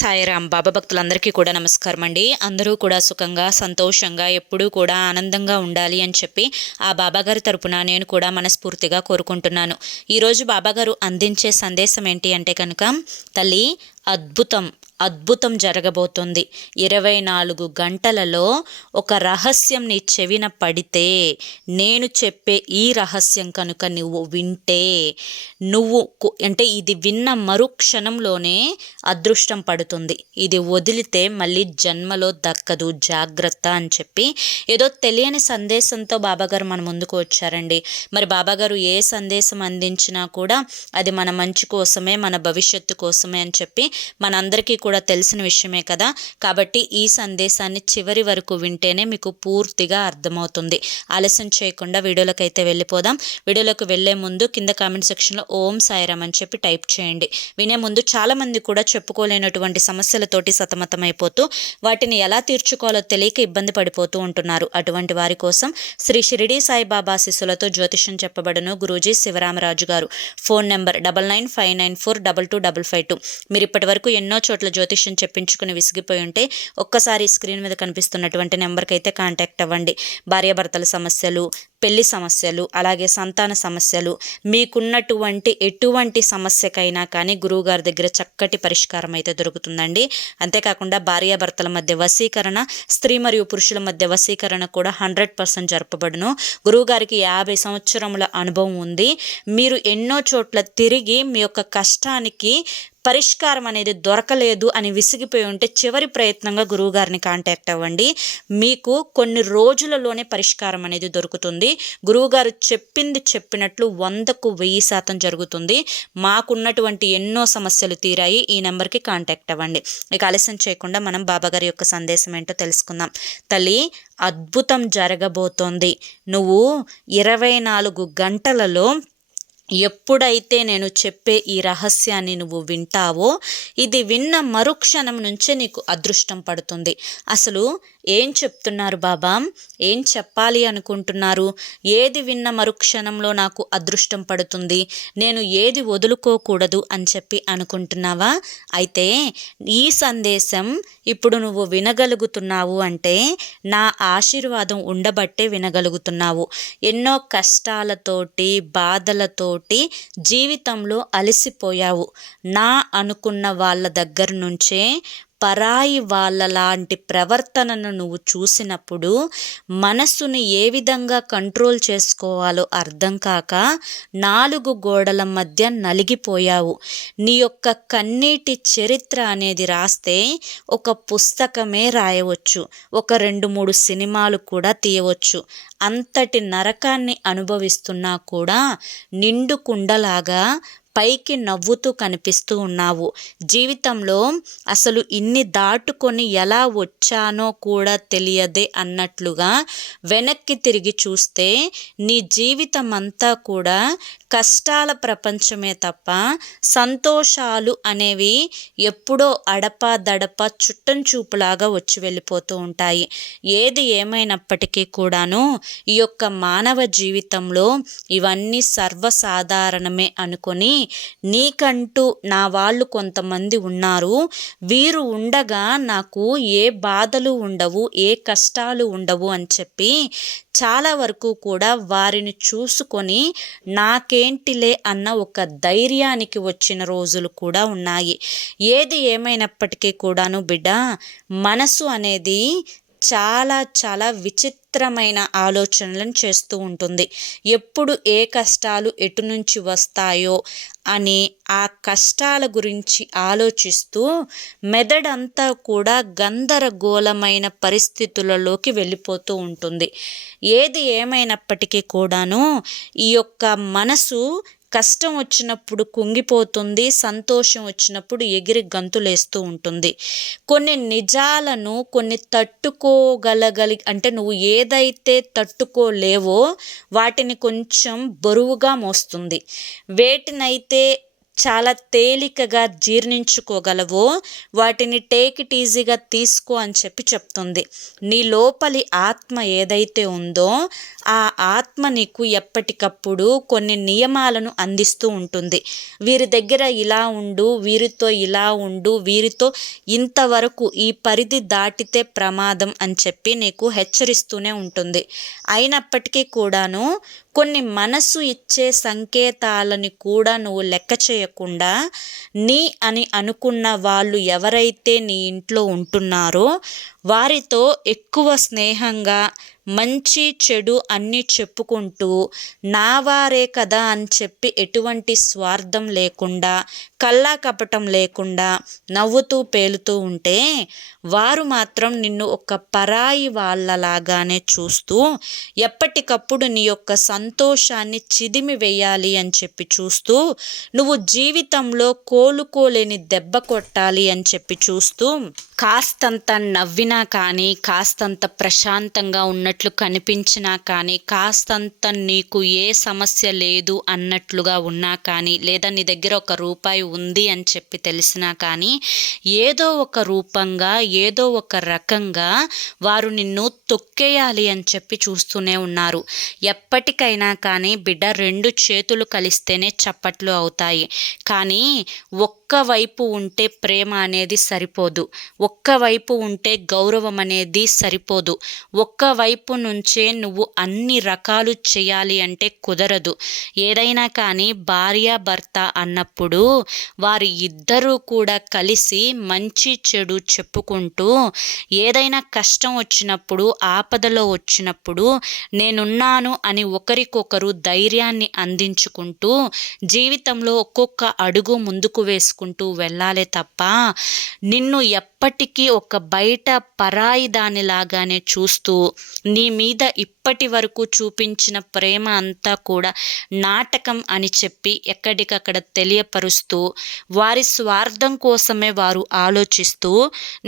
సాయిరాం. బాబా భక్తులందరికీ కూడా నమస్కారం అండి. అందరూ కూడా సుఖంగా సంతోషంగా ఎప్పుడూ కూడా ఆనందంగా ఉండాలి అని చెప్పి ఆ బాబాగారి తరపున నేను కూడా మనస్ఫూర్తిగా కోరుకుంటున్నాను. ఈరోజు బాబాగారు అందించే సందేశం ఏంటి అంటే కనుక, తల్లి అద్భుతం జరగబోతుంది. 24 గంటలలో ఒక రహస్యం నీ చెవిన పడితే, నేను చెప్పే ఈ రహస్యం కనుక నువ్వు వింటే, అంటే ఇది విన్న మరుక్షణంలోనే అదృష్టం పడుతుంది. ఇది వదిలితే మళ్ళీ జన్మలో దక్కదు, జాగ్రత్త అని చెప్పి ఏదో తెలియని సందేశంతో బాబాగారు మన ముందుకు వచ్చారండి. మరి బాబాగారు ఏ సందేశం అందించినా కూడా అది మన మంచి కోసమే, మన భవిష్యత్తు కోసమే అని చెప్పి మనందరికీ కూడా తెలిసిన విషయమే కదా. కాబట్టి ఈ సందేశాన్ని చివరి వరకు వింటేనే మీకు పూర్తిగా అర్థమవుతుంది. ఆలస్యం చేయకుండా వీడియోలోకి అయితే వెళ్ళిపోదాం. వీడియోలోకి వెళ్లే ముందు కింద కామెంట్ సెక్షన్లో ఓం సాయిరాం అని చెప్పి టైప్ చేయండి. వినే ముందు చాలామంది కూడా చెప్పుకోలేనటువంటి సమస్యలతోటి సతమతమైపోతూ వాటిని ఎలా తీర్చుకోవాలో తెలియక ఇబ్బంది పడిపోతూ ఉంటున్నారు. అటువంటి వారి కోసం శ్రీ షిరిడి సాయిబాబా ఆశీస్సులతో జ్యోతిషం చెప్పబడును గురూజీ శివరామరాజు గారు. Phone number 9959422552. మీరు ఇప్పటి వరకు ఎన్నో చోట్ల జ్యోతిష్యం చెప్పించుకుని విసిగిపోయి ఉంటే ఒక్కసారి స్క్రీన్ మీద కనిపిస్తున్నటువంటి నెంబర్కి అయితే కాంటాక్ట్ అవ్వండి. భార్యాభర్తల సమస్యలు, పెళ్లి సమస్యలు, అలాగే సంతాన సమస్యలు, మీకున్నటువంటి ఎటువంటి సమస్యకైనా కానీ గురువుగారి దగ్గర చక్కటి పరిష్కారం అయితే దొరుకుతుందండి. అంతేకాకుండా భార్యాభర్తల మధ్య వశీకరణ, స్త్రీ మరియు పురుషుల మధ్య వశీకరణ కూడా 100% జరపబడును. గురువుగారికి 50 సంవత్సరముల అనుభవం ఉంది. మీరు ఎన్నో చోట్ల తిరిగి మీ యొక్క కష్టానికి పరిష్కారం అనేది దొరకలేదు అని విసిగిపోయి ఉంటే చివరి ప్రయత్నంగా గురువుగారిని కాంటాక్ట్ అవ్వండి. మీకు కొన్ని రోజులలోనే పరిష్కారం అనేది దొరుకుతుంది. గురువుగారు చెప్పింది చెప్పినట్లు 100కు 1000% జరుగుతుంది. మాకున్నటువంటి ఎన్నో సమస్యలు తీరాయి. ఈ నెంబర్కి కాంటాక్ట్ అవ్వండి. ఇక ఆలస్యం చేయకుండా మనం బాబాగారి యొక్క సందేశం ఏంటో తెలుసుకుందాం. తల్లి, అద్భుతం జరగబోతోంది. నువ్వు 24 గంటలలో ఎప్పుడైతే నేను చెప్పే ఈ రహస్యాన్ని నువ్వు వింటావో, ఇది విన్న మరుక్షణం నుంచే నీకు అదృష్టం పడుతుంది. అసలు ఏం చెప్తున్నారు బాబా? ఏం చెప్పాలి అనుకుంటున్నారు? ఏది విన్న మరుక్షణంలో నాకు అదృష్టం పడుతుంది, నేను ఏది వదులుకోకూడదు అని చెప్పి అనుకుంటున్నావా? అయితే ఈ సందేశం ఇప్పుడు నువ్వు వినగలుగుతున్నావు అంటే నా ఆశీర్వాదం ఉండబట్టే వినగలుగుతున్నావు. ఎన్నో కష్టాలతోటి, బాధలతో జీవితంలో అలసిపోయావు. నా అనుకున్న వాళ్ళ దగ్గర నుంచే పరాయి వాళ్ళ లాంటి ప్రవర్తనను నువ్వు చూసినప్పుడు మనసుని ఏ విధంగా కంట్రోల్ చేసుకోవాలో అర్థం కాక 4 గోడల మధ్య నలిగిపోయావు. నీ యొక్క కన్నీటి చరిత్ర అనేది రాస్తే ఒక పుస్తకమే రాయవచ్చు, ఒక 2-3 సినిమాలు కూడా తీయవచ్చు. అంతటి నరకాన్ని అనుభవిస్తున్నా కూడా నిండు కుండలాగా పైకి నవ్వుతూ కనిపిస్తూ ఉన్నావు. జీవితంలో అసలు ఇన్ని దాటుకొని ఎలా వచ్చానో కూడా తెలియదే అన్నట్లుగా వెనక్కి తిరిగి చూస్తే నీ జీవితం అంతా కూడా కష్టాల ప్రపంచమే తప్ప సంతోషాలు అనేవి ఎప్పుడో అడపా చుట్టం చూపులాగా వచ్చి వెళ్ళిపోతూ ఉంటాయి. ఏది ఏమైనప్పటికీ కూడాను ఈ యొక్క మానవ జీవితంలో ఇవన్నీ సర్వసాధారణమే అనుకొని, నీకంటూ నా వాళ్ళు కొంతమంది ఉన్నారు, వీరు ఉండగా నాకు ఏ బాధలు ఉండవు, ఏ కష్టాలు ఉండవు అని చెప్పి చాలా వరకు కూడా వారిని చూసుకొని నాకేంటిలే అన్న ఒక ధైర్యానికి వచ్చిన రోజులు కూడా ఉన్నాయి. ఏది ఏమైనప్పటికీ కూడాను బిడ్డ, మనసు అనేది చాలా విచిత్రమైన ఆలోచనలను చేస్తూ ఉంటుంది. ఎప్పుడు ఏ కష్టాలు ఎటు నుంచి వస్తాయో అని ఆ కష్టాల గురించి ఆలోచిస్తూ మెదడంతా కూడా గందరగోళమైన పరిస్థితులలోకి వెళ్ళిపోతూ ఉంటుంది. ఏది ఏమైనప్పటికీ కూడాను ఈ యొక్క మనసు కష్టం వచ్చినప్పుడు కుంగిపోతుంది, సంతోషం వచ్చినప్పుడు ఎగిరి గంతులేస్తూ ఉంటుంది. కొన్ని నిజాలను అంటే నువ్వు ఏదైతే తట్టుకోలేవో వాటిని కొంచెం బరువుగా మోస్తుంది. వేటినైతే చాలా తేలికగా జీర్ణించుకోగలవో వాటిని టేక్ ఇట్ ఈజీగా తీసుకో అని చెప్తుంది. నీ లోపలి ఆత్మ ఏదైతే ఉందో ఆ ఆత్మ నీకు ఎప్పటికప్పుడు కొన్ని నియమాలను అందిస్తూ ఉంటుంది. వీరి దగ్గర ఇలా ఉండు, వీరితో ఇలా ఉండు, వీరితో ఇంతవరకు ఈ పరిధి దాటితే ప్రమాదం అని చెప్పి నీకు హెచ్చరిస్తూనే ఉంటుంది. అయినప్పటికీ కూడాను కొన్ని మనసు ఇచ్చే సంకేతాలని కూడా నువ్వు లెక్క చేయకుండా నీ అని అనుకున్న వాళ్ళు ఎవరైతే నీ ఇంట్లో ఉంటున్నారో వారితో ఎక్కువ స్నేహంగా మంచి చెడు అన్నీ చెప్పుకుంటూ నా వారే కదా అని చెప్పి ఎటువంటి స్వార్థం లేకుండా కల్లా కపటం లేకుండా నవ్వుతూ పేలుతూ ఉంటే వారు మాత్రం నిన్ను ఒక పరాయి వాళ్ళలాగానే చూస్తూ ఎప్పటికప్పుడు నీ యొక్క సంతోషాన్ని చిదిమి వేయాలి అని చెప్పి చూస్తూ నువ్వు జీవితంలో కోలుకోలేని దెబ్బ కొట్టాలి అని చెప్పి చూస్తూ కాస్తంత నవ్వినా కానీ కాస్తంత ప్రశాంతంగా ఉన్నట్లు కనిపించినా కానీ కాస్తంత నీకు ఏ సమస్య లేదు అన్నట్లుగా ఉన్నా కానీ లేదా నీ దగ్గర ఒక రూపాయి ఉంది అని చెప్పి తెలిసినా కానీ ఏదో ఒక రూపంగా ఏదో ఒక రకంగా వారు నిన్ను తొక్కేయాలి అని చెప్పి చూస్తూనే ఉన్నారు. ఎప్పటికైనా కానీ బిడ్డ 2 చేతులు కలిస్తేనే చప్పట్లు అవుతాయి. కానీ ఒక్కవైపు ఉంటే ప్రేమ అనేది సరిపోదు, ఒక్కవైపు ఉంటే గౌరవం అనేది సరిపోదు, ఒక్కవైపు నుంచే నువ్వు అన్ని రకాలు చేయాలి అంటే కుదరదు. ఏదైనా కానీ భార్య భర్త అన్నప్పుడు వారి ఇద్దరూ కూడా కలిసి మంచి చెడు చెప్పుకుంటూ ఏదైనా కష్టం వచ్చినప్పుడు ఆపదలో వచ్చినప్పుడు నేనున్నాను అని ఒకరికొకరు ధైర్యాన్ని అందించుకుంటూ జీవితంలో ఒక్కొక్క అడుగు ముందుకు వేసుకుంటూ వెళ్ళాలే తప్ప నిన్ను ఎప్పటికీ ఒక బయట పరాయి దానిలాగానే చూస్తూ నీ మీద ఇప్పటి వరకు చూపించిన ప్రేమ అంతా కూడా నాటకం అని చెప్పి ఎక్కడికక్కడ తెలియపరుస్తూ వారి స్వార్థం కోసమే వారు ఆలోచిస్తూ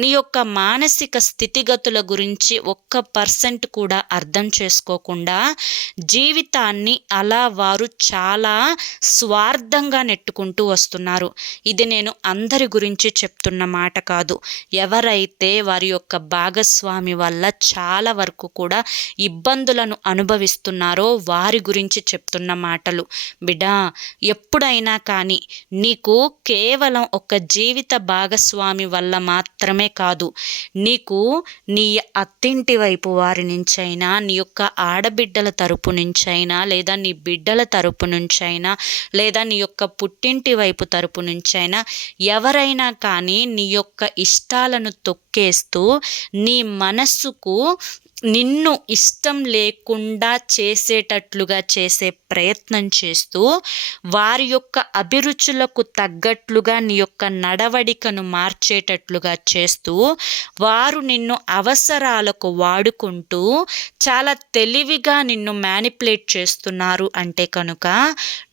నీ యొక్క మానసిక స్థితిగతుల గురించి 1% కూడా అర్థం చేసుకోకుండా జీవితాన్ని అలా వారు చాలా స్వార్థంగా నెట్టుకుంటూ వస్తున్నారు. ఇది నేను అందరి గురించి చెప్తున్న మాట కాదు. ఎవరైతే వారి యొక్క భాగస్వామి వల్ల చాలా వరకు కూడా ఇబ్బందులను అనుభవిస్తున్నారో వారి గురించి చెప్తున్న మాటలు. బిడ్డా, ఎప్పుడైనా కానీ నీకు కేవలం ఒక జీవిత భాగస్వామి వల్ల మాత్రమే కాదు, నీకు నీ అత్తింటి వైపు వారి నుంచైనా నీ యొక్క ఆడబిడ్డల తరపు నుంచైనా లేదా నీ బిడ్డల తరపు నుంచైనా లేదా నీ యొక్క పుట్టింటి వైపు తరపు నుంచైనా ఎవరైనా కానీ నీ యొక్క ఇష్టాలను తొక్కేస్తూ నీ మనస్సుకు నిన్ను ఇష్టం లేకుండా చేసేటట్లుగా చేసే ప్రయత్నం చేస్తూ వారి యొక్క అభిరుచులకు తగ్గట్లుగా నీ యొక్క నడవడికను మార్చేటట్లుగా చేస్తూ వారు నిన్ను అవసరాలకు వాడుకుంటూ చాలా తెలివిగా నిన్ను మ్యానిపులేట్ చేస్తున్నారు అంటే కనుక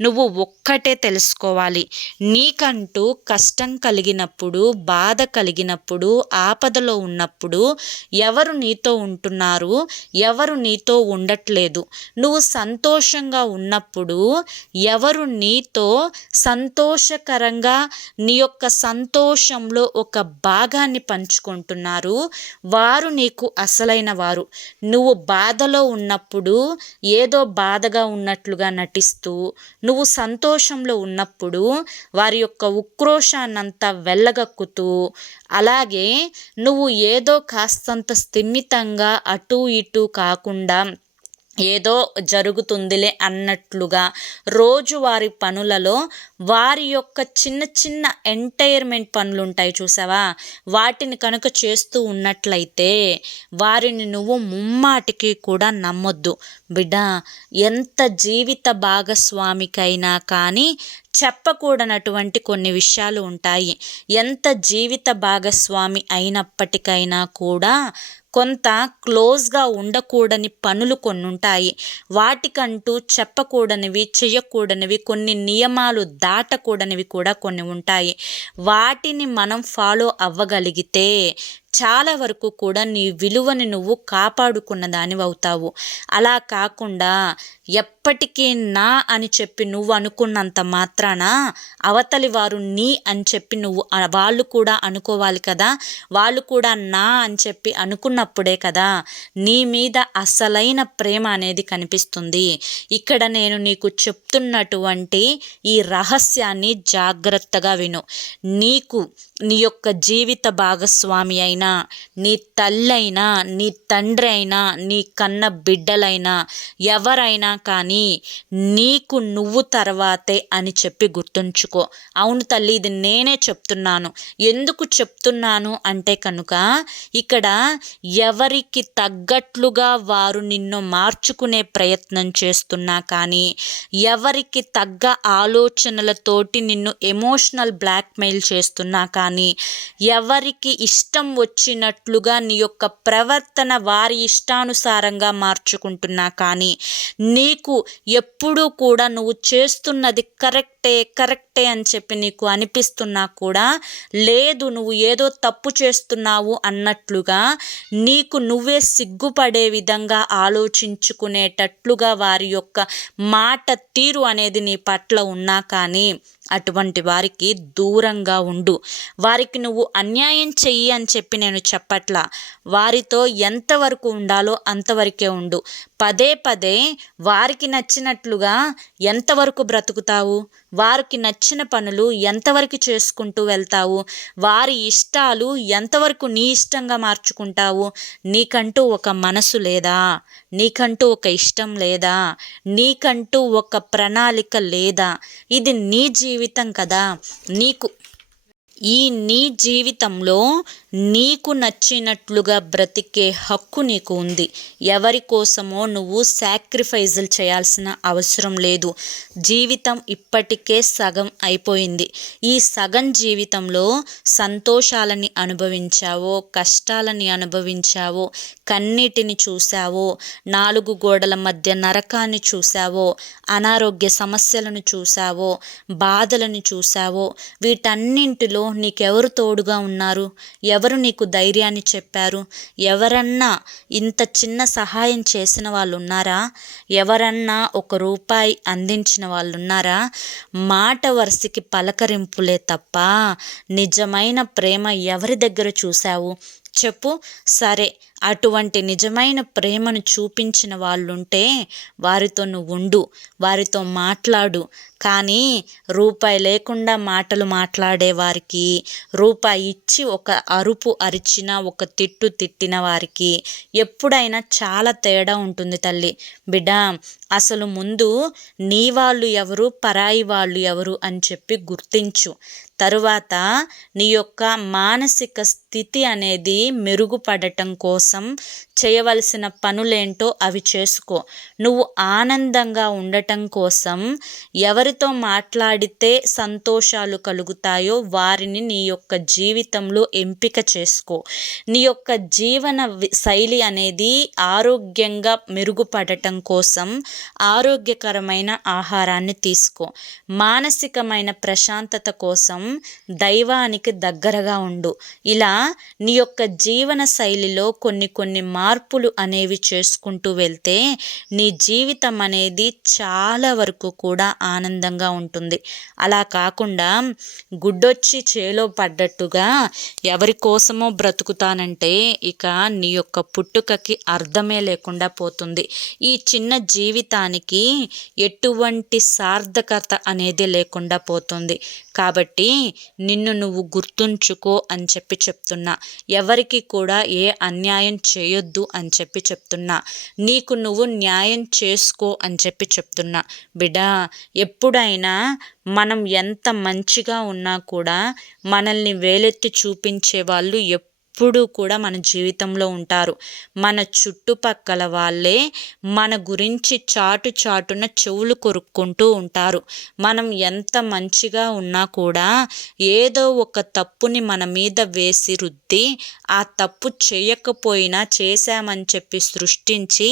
నువ్వు ఒక్కటే తెలుసుకోవాలి. నీకంటూ కష్టం కలిగినప్పుడు, బాధ కలిగినప్పుడు, ఆపదలో ఉన్నప్పుడు ఎవరు నీతో ఉంటున్నారు, ఎవరు నీతో ఉండట్లేదు, నువ్వు సంతోషంగా ఉన్నప్పుడు ఎవరు నీతో సంతోషకరంగా నీ యొక్క సంతోషంలో ఒక భాగాన్ని పంచుకుంటున్నారు, వారు నీకు అసలైన వారు. నువ్వు బాధలో ఉన్నప్పుడు ఏదో బాధగా ఉన్నట్లుగా నటిస్తూ నువ్వు సంతోషంలో ఉన్నప్పుడు వారి యొక్క ఉక్రోషాన్నంతా వెళ్ళగక్కుతూ అలాగే నువ్వు ఏదో కాస్తంత స్థిమితంగా అటు ఇటు కాకుండా ఏదో జరుగుతుందిలే అన్నట్లుగా రోజువారి పనులలో వారి యొక్క చిన్న చిన్న ఎంటైర్మెంట్ పనులు ఉంటాయి చూసావా, వాటిని కనుక చేస్తూ ఉన్నట్లయితే వారిని నువ్వు ముమ్మాటికి కూడా నమ్మొద్దు. బిడ్డ, ఎంత జీవిత భాగస్వామికైనా కానీ చెప్పకూడనటువంటి కొన్ని విషయాలు ఉంటాయి. ఎంత జీవిత భాగస్వామి అయినప్పటికైనా కూడా కొంత క్లోజ్గా ఉండకూడని పనులు కొన్ని ఉంటాయి. వాటికంటూ చెప్పకూడనివి, చేయకూడనివి, కొన్ని నియమాలు దాటకూడనివి కూడా కొన్ని ఉంటాయి. వాటిని మనం ఫాలో అవ్వగలిగితే చాలా వరకు కూడా నీ విలువని నువ్వు కాపాడుకున్న దానివవుతావు. అలా కాకుండా ఎప్పటికీ నా అని చెప్పి నువ్వు అనుకున్నంత మాత్రాన అవతలి వారు నీ అని చెప్పి వాళ్ళు కూడా అనుకోవాలి కదా. వాళ్ళు కూడా నా అని చెప్పి అనుకున్నప్పుడే కదా నీ మీద అసలైన ప్రేమ అనేది కనిపిస్తుంది. ఇక్కడ నేను నీకు చెప్తున్నటువంటి ఈ రహస్యాన్ని జాగ్రత్తగా విను. నీకు నీ యొక్క జీవిత భాగస్వామి అయినా, నీ తల్లైనా, నీ తండ్రి అయినా, నీ కన్న బిడ్డలైనా, ఎవరైనా కానీ నీకు నువ్వు తర్వాతే అని చెప్పి గుర్తుంచుకో. అవును తల్లి, ఇది నేనే చెప్తున్నాను. ఎందుకు చెప్తున్నాను అంటే కనుక ఇక్కడ ఎవరికి తగ్గట్లుగా వారు నిన్ను మార్చుకునే ప్రయత్నం చేస్తున్నా కానీ, ఎవరికి తగ్గ ఆలోచనలతోటి నిన్ను ఎమోషనల్ బ్లాక్మెయిల్ చేస్తున్నా కానీ, ఎవరికి ఇష్టం వచ్చినట్లుగా నీ యొక్క ప్రవర్తన వారి ఇష్టానుసారంగా మార్చుకుంటున్నా కానీ, నీకు ఎప్పుడూ కూడా నువ్వు చేస్తున్నది కరెక్టే అని చెప్పి నీకు అనిపిస్తున్నా కూడా, లేదు నువ్వు ఏదో తప్పు చేస్తున్నావు అన్నట్లుగా నీకు నువ్వే సిగ్గుపడే విధంగా ఆలోచించుకునేటట్లుగా వారి యొక్క మాట తీరు అనేది నీ పట్ల ఉన్నా కానీ, అటువంటి వారికి దూరంగా ఉండు. వారికి నువ్వు అన్యాయం చెయ్యి అని చెప్పి నేను చెప్పట్లా. వారితో ఎంతవరకు ఉండాలో అంతవరకే ఉండు. పదే పదే వారికి నచ్చినట్లుగా ఎంతవరకు బ్రతుకుతావు? వారికి నచ్చిన పనులు ఎంతవరకు చేసుకుంటూ వెళ్తావు? వారి ఇష్టాలు ఎంతవరకు నీ ఇష్టంగా మార్చుకుంటావు? నీకంటూ ఒక మనసు లేదా? నీకంటూ ఒక ఇష్టం లేదా? నీకంటూ ఒక ప్రణాళిక లేదా? ఇది నీ జీవితం కదా. నీ జీవితంలో నీకు నచ్చినట్లుగా బ్రతికే హక్కు నీకు ఉంది. ఎవరి కోసమో నువ్వు సాక్రిఫైజులు చేయాల్సిన అవసరం లేదు. జీవితం ఇప్పటికే సగం అయిపోయింది. ఈ సగం జీవితంలో సంతోషాలని అనుభవించావో, కష్టాలని అనుభవించావో, కన్నీటిని చూసావో, 4 గోడల మధ్య నరకాన్ని చూసావో, అనారోగ్య సమస్యలను చూసావో, బాధలను చూసావో, వీటన్నింటిలో నీకెవరు తోడుగా ఉన్నారు? ఎవరు నీకు ధైర్యాన్ని చెప్పారు? ఎవరన్నా ఇంత చిన్న సహాయం చేసిన వాళ్ళు ఉన్నారా? ఎవరన్నా ₹1 అందించిన వాళ్ళు ఉన్నారా? మాట వరుసకి పలకరింపులే తప్ప నిజమైన ప్రేమ ఎవరి దగ్గర చూసావు చెప్పు? సరే, అటువంటి నిజమైన ప్రేమను చూపించిన వాళ్ళుంటే వారితో నువ్వు ఉండు, వారితో మాట్లాడు. కానీ రూపాయి లేకుండా మాటలు మాట్లాడే వారికి, రూపాయి ఇచ్చి ఒక అరుపు అరిచిన, ఒక తిట్టు తిట్టిన వారికి ఎప్పుడైనా చాలా తేడా ఉంటుంది తల్లి. బిడ్డ, అసలు ముందు నీ వాళ్ళు ఎవరు, పరాయి వాళ్ళు ఎవరు అని చెప్పి గుర్తించు. తరువాత నీ యొక్క మానసిక స్థితి అనేది మెరుగుపడటం కోసం చేయవలసిన పనులేంటో అవి చేసుకో. నువ్వు ఆనందంగా ఉండటం కోసం ఎవరితో మాట్లాడితే సంతోషాలు కలుగుతాయో వారిని నీ యొక్క జీవితంలో ఎంపిక చేసుకో. నీ యొక్క జీవన శైలి అనేది ఆరోగ్యంగా మెరుగుపడటం కోసం ఆరోగ్యకరమైన ఆహారాన్ని తీసుకో. మానసికమైన ప్రశాంతత కోసం దైవానికి దగ్గరగా ఉండు. ఇలా నీ యొక్క జీవన శైలిలో కొన్ని మార్పులు అనేవి చేసుకుంటూ వెళ్తే నీ జీవితం అనేది చాలా వరకు కూడా ఆనందంగా ఉంటుంది. అలా కాకుండా గుడ్డొచ్చి చేలో పడ్డట్టుగా ఎవరి కోసమో బ్రతుకుతానంటే ఇక నీ యొక్క పుట్టుకకి అర్థమే లేకుండా పోతుంది. ఈ చిన్న జీవితానికి ఎటువంటి సార్థకత అనేది లేకుండా పోతుంది. కాబట్టి నిన్ను నువ్వు గుర్తుంచుకో అని చెప్పి చెప్తున్నా. ఎవరికి కూడా ఏ అన్యాయం చేయొద్దు అని చెప్పి చెప్తున్నా. నీకు నువ్వు న్యాయం చేసుకో అని చెప్పి చెప్తున్నా. బిడ్డ, ఎప్పుడైనా మనం ఎంత మంచిగా ఉన్నా కూడా మనల్ని వేలెత్తి చూపించే వాళ్ళు ఎప్పుడూ కూడా మన జీవితంలో ఉంటారు. మన చుట్టుపక్కల వాళ్ళే మన గురించి చాటున చెవులు కొరుక్కుంటూ ఉంటారు. మనం ఎంత మంచిగా ఉన్నా కూడా ఏదో ఒక తప్పుని మన మీద వేసి రుద్ది, ఆ తప్పు చేయకపోయినా చేశామని చెప్పి సృష్టించి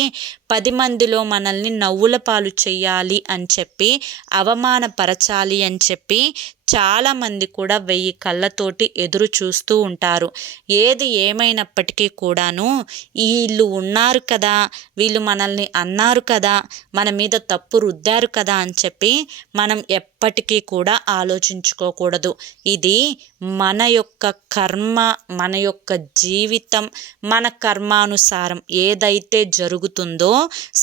10 మందిలో మనల్ని నవ్వుల పాలు చెయ్యాలి అని చెప్పి, అవమానపరచాలి అని చెప్పి చాలామంది కూడా 1000 కళ్ళతోటి ఎదురు చూస్తూ ఉంటారు. ఏది ఏమైనప్పటికీ కూడాను వీళ్ళు ఉన్నారు కదా, వీళ్ళు మనల్ని అన్నారు కదా, మన మీద తప్పు రుద్దారు కదా అని చెప్పి మనం ఎప్పటికీ కూడా ఆలోచించుకోకూడదు. ఇది మన యొక్క కర్మ, మన యొక్క జీవితం, మన కర్మానుసారం ఏదైతే జరుగుతుందో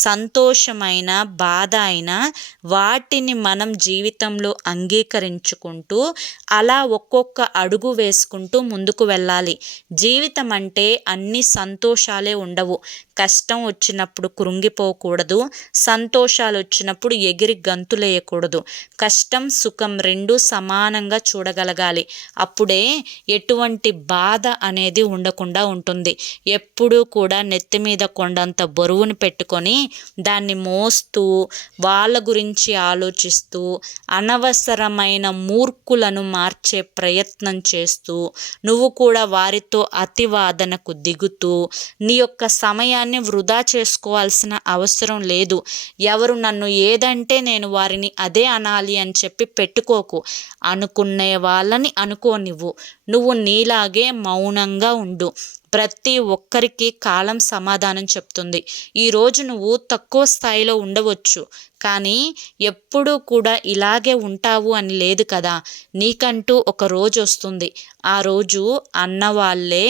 సంతోషమైన బాధ అయినా వాటిని మనం జీవితంలో అంగీకరించుకుంటూ అలా ఒక్కొక్క అడుగు వేసుకుంటూ ముందుకు వెళ్ళాలి. జీవితం అంటే అన్ని సంతోషాలే ఉండవు. కష్టం వచ్చినప్పుడు కృంగిపోకూడదు, సంతోషాలు వచ్చినప్పుడు ఎగిరి గంతులేయకూడదు. కష్టం సుఖం రెండూ సమానంగా చూడగలగాలి. అప్పుడే ఎటువంటి బాధ అనేది ఉండకుండా ఉంటుంది. ఎప్పుడూ కూడా నెత్తి మీద కొండంత బరువును పెట్టుకొని దాన్ని మోస్తూ వాళ్ళ గురించి ఆలోచిస్తూ అనవసరమైన మూర్ఖులను మార్చే ప్రయత్నం చేస్తూ నువ్వు కూడా వారితో అతివాదనకు దిగుతూ నీ యొక్క సమయాన్ని వృధా చేసుకోవాల్సిన అవసరం లేదు. ఎవరు నన్ను ఏదంటే నేను వారిని అదే అనాలి అని చెప్పి పెట్టుకోకు. అనుకునే వాళ్ళని అనుకోనివ్వు. నువ్వు నీలాగే మౌనంగా ఉండు. ప్రతి ఒక్కరికి కాలం సమాధానం చెప్తుంది. ఈరోజు నువ్వు తక్కువ స్థాయిలో ఉండవచ్చు, కానీ ఎప్పుడూ కూడా ఇలాగే ఉంటావు అని లేదు కదా. నీకంటూ ఒక రోజు వస్తుంది. ఆ రోజు అన్నవాళ్ళే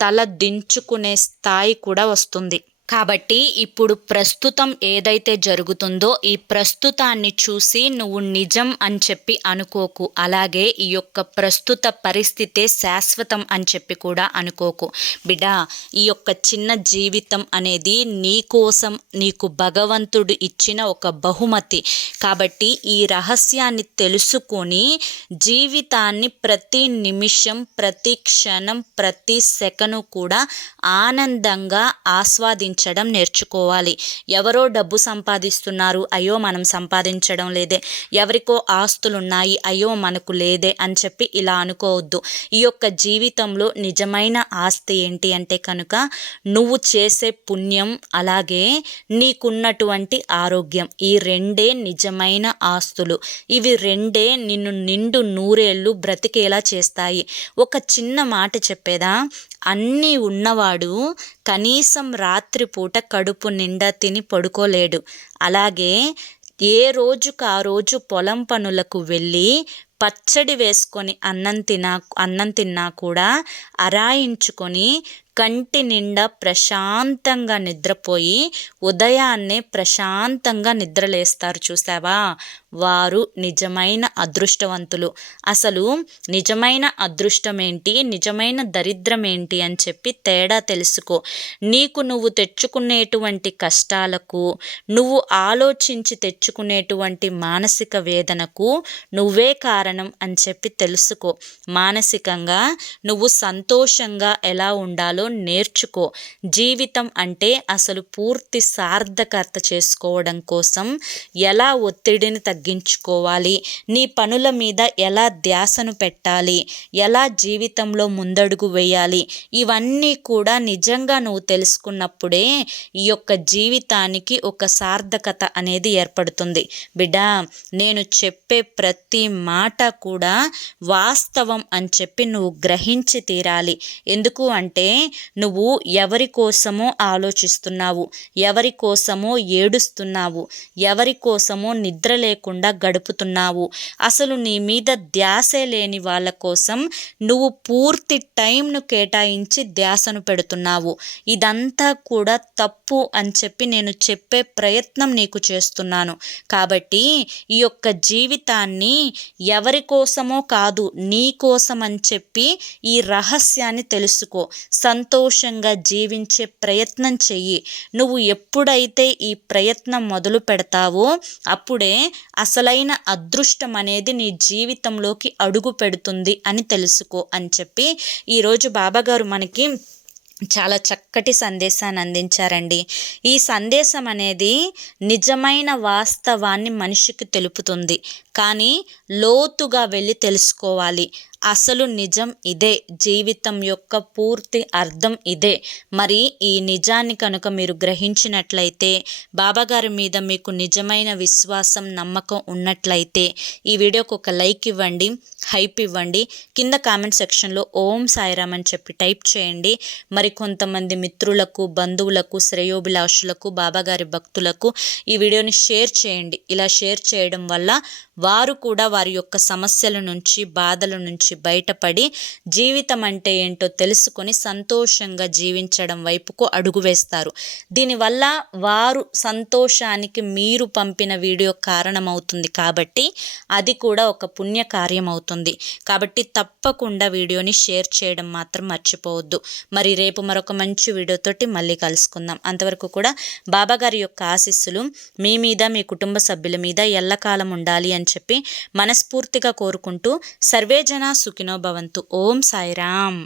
తల దించుకునే స్థాయి కూడా వస్తుంది. కాబట్టి ఇప్పుడు ప్రస్తుతం ఏదైతే జరుగుతుందో ఈ ప్రస్తుతాన్ని చూసి నువ్వు నిజం అని చెప్పి అనుకోకు. అలాగే ఈ యొక్క ప్రస్తుత పరిస్థితే శాశ్వతం అని చెప్పి కూడా అనుకోకు. బిడ్డా, ఈ యొక్క చిన్న జీవితం అనేది నీ కోసం నీకు భగవంతుడు ఇచ్చిన ఒక బహుమతి. కాబట్టి ఈ రహస్యాన్ని తెలుసుకొని జీవితాన్ని ప్రతి నిమిషం, ప్రతి క్షణం, ప్రతి సెకను కూడా ఆనందంగా ఆస్వాదించడం నేర్చుకోవాలి. ఎవరో డబ్బు సంపాదిస్తున్నారు, అయ్యో మనం సంపాదించడం లేదే, ఎవరికో ఆస్తులున్నాయి, అయ్యో మనకు లేదే అని చెప్పి ఇలా అనుకోవద్దు. ఈ యొక్క జీవితంలో నిజమైన ఆస్తి ఏంటి అంటే కనుక నువ్వు చేసే పుణ్యం, అలాగే నీకున్నటువంటి ఆరోగ్యం. ఈ రెండే నిజమైన ఆస్తులు. ఇవి రెండే నిన్ను నిండు నూరేళ్ళు బ్రతికేలా చేస్తాయి. ఒక చిన్న మాట చెప్పేదా, అన్నీ ఉన్నవాడు కనీసం రాత్రిపూట కడుపు నిండా తిని పడుకోలేడు. అలాగే ఏ రోజుకు ఆ రోజు పొలం పనులకు వెళ్ళి పచ్చడి వేసుకొని అన్నం తిన్నా కూడా అరాయించుకొని కంటి నిండా ప్రశాంతంగా నిద్రపోయి ఉదయాన్నే ప్రశాంతంగా నిద్రలేస్తారు చూసావా, వారు నిజమైన అదృష్టవంతులు. అసలు నిజమైన అదృష్టం ఏంటి, నిజమైన దరిద్రం ఏంటి అని చెప్పి తేడా తెలుసుకో. నీకు నువ్వు తెచ్చుకునేటువంటి కష్టాలకు, నువ్వు ఆలోచించి తెచ్చుకునేటువంటి మానసిక వేదనకు నువ్వే కారణం అని చెప్పి తెలుసుకో. మానసికంగా నువ్వు సంతోషంగా ఎలా ఉండాలో నేర్చుకో. జీవితం అంటే అసలు పూర్తి సార్థకత చేసుకోవడం కోసం ఎలా ఒత్తిడిని తగ్గించుకోవాలి, నీ పనుల మీద ఎలా ధ్యాసను పెట్టాలి, ఎలా జీవితంలో ముందడుగు వేయాలి, ఇవన్నీ కూడా నిజంగా నువ్వు తెలుసుకున్నప్పుడే ఈ యొక్క జీవితానికి ఒక సార్థకత అనేది ఏర్పడుతుంది. బిడ్డా, నేను చెప్పే ప్రతి మాట కూడా వాస్తవం అని చెప్పి నువ్వు గ్రహించి తీరాలి. ఎందుకు అంటే నువ్వు ఎవరి కోసమో ఆలోచిస్తున్నావు, ఎవరి కోసమో ఏడుస్తున్నావు, ఎవరి కోసమో నిద్ర లేకుండా గడుపుతున్నావు. అసలు నీ మీద ధ్యాసే లేని వాళ్ళ కోసం నువ్వు పూర్తి టైంను కేటాయించి ధ్యాసను పెడుతున్నావు. ఇదంతా కూడా తప్పు అని చెప్పి నేను చెప్పే ప్రయత్నం నీకు చేస్తున్నాను. కాబట్టి ఈ యొక్క జీవితాన్ని ఎవరి కోసమో కాదు, నీ కోసం అని చెప్పి ఈ రహస్యాన్ని తెలుసుకో. సంతోషంగా జీవించే ప్రయత్నం చెయ్యి. నువ్వు ఎప్పుడైతే ఈ ప్రయత్నం మొదలు పెడతావో అప్పుడే అసలైన అదృష్టం అనేది నీ జీవితంలోకి అడుగు పెడుతుంది అని తెలుసుకో అని చెప్పి ఈరోజు బాబాగారు మనకి చాలా చక్కటి సందేశాన్ని అందించారండి. ఈ సందేశం అనేది నిజమైన వాస్తవాన్ని మనిషికి తెలుపుతుంది, కానీ లోతుగా వెళ్ళి తెలుసుకోవాలి. అసలు నిజం ఇదే, జీవితం యొక్క పూర్తి అర్థం ఇదే. మరి ఈ నిజాన్ని కనుక మీరు గ్రహించినట్లయితే, బాబాగారి మీద మీకు నిజమైన విశ్వాసం నమ్మకం ఉన్నట్లయితే ఈ వీడియోకి ఒక లైక్ ఇవ్వండి, హైప్ ఇవ్వండి. కింద కామెంట్ సెక్షన్లో ఓం సాయిరామ్ అని చెప్పి టైప్ చేయండి. మరి కొంతమంది మిత్రులకు, బంధువులకు, శ్రేయోభిలాషులకు, బాబాగారి భక్తులకు ఈ వీడియోని షేర్ చేయండి. ఇలా షేర్ చేయడం వల్ల వారు కూడా వారి యొక్క సమస్యల నుంచి, బాధల నుంచి బయటపడి జీవితం అంటే ఏంటో తెలుసుకొని సంతోషంగా జీవించడం వైపుకు అడుగు వేస్తారు. దీనివల్ల వారు సంతోషానికి మీరు పంపిన వీడియో కారణమవుతుంది కాబట్టి అది కూడా ఒక పుణ్య కార్యం అవుతుంది. కాబట్టి తప్పకుండా వీడియోని షేర్ చేయడం మాత్రం మర్చిపోవద్దు. మరి రేపు మరొక మంచి వీడియోతోటి మళ్ళీ కలుసుకుందాం. అంతవరకు కూడా బాబాగారి యొక్క ఆశీస్సులు మీ మీద, మీ కుటుంబ సభ్యుల మీద ఎల్లకాలం ఉండాలి అని చెప్పి మనస్ఫూర్తిగా కోరుకుంటూ సర్వేజన సుఖినో భవంతు. ఓం సాయిరామ్.